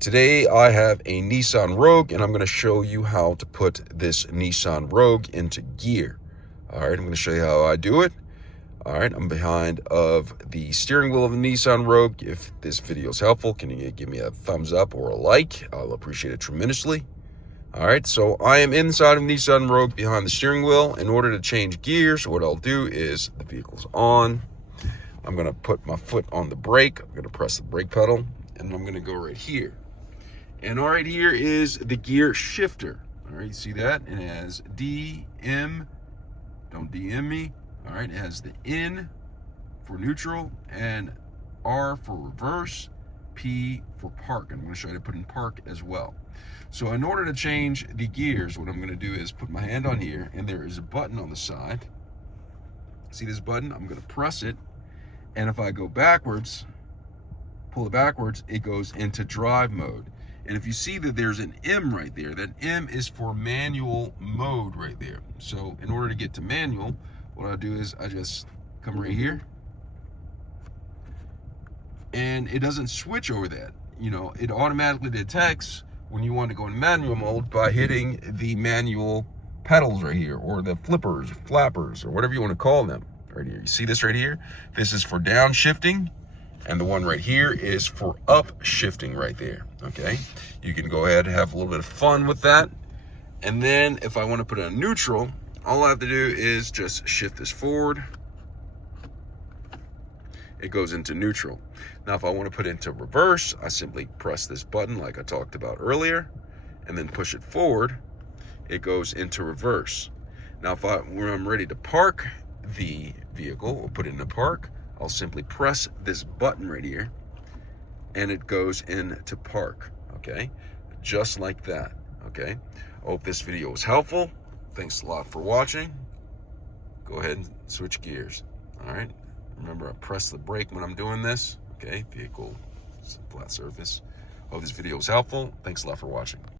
Today I have a Nissan Rogue, and I'm going to show you how to put this Nissan Rogue into gear. All right, I'm going to show you how I do it. All right, I'm behind of the steering wheel of the Nissan Rogue. If this video is helpful, can you give me a thumbs up or a like? I'll appreciate it tremendously. All right, so I am inside of Nissan Rogue behind the steering wheel. In order to change gears, what I'll do is the vehicle's on. I'm going to put my foot on the brake. I'm going to press the brake pedal, and I'm going to go right here. And all right, here is the gear shifter. All right, you see that? It has DM, don't DM me. All right, it has the N for neutral and R for reverse, P for park. I'm going to show you how to put in park as well. So in order to change the gears, what I'm going to do is put my hand on here, and there is a button on the side. See this button? I'm going to press it, and if I go backwards, pull it backwards, it goes into drive mode. And if you see that there's an M right there, that M is for manual mode right there. So in order to get to manual, what I do is I just come right here, and it doesn't switch over that. You know, it automatically detects when you want to go in manual mode by hitting the manual pedals right here, or the flippers, flappers, or whatever you want to call them right here. You see this right here? This is for downshifting. And the one right here is for upshifting right there, okay? You can go ahead and have a little bit of fun with that. And then if I want to put it on neutral, all I have to do is just shift this forward. It goes into neutral. Now, if I want to put it into reverse, I simply press this button like I talked about earlier, and then push it forward. It goes into reverse. Now, when I'm ready to park the vehicle, or put it in a park, I'll simply press this button right here, and it goes into park, okay? Just like that, okay? I hope this video was helpful. Thanks a lot for watching. Go ahead and switch gears, all right? Remember, I press the brake when I'm doing this, okay? Vehicle, flat surface. Hope this video was helpful. Thanks a lot for watching.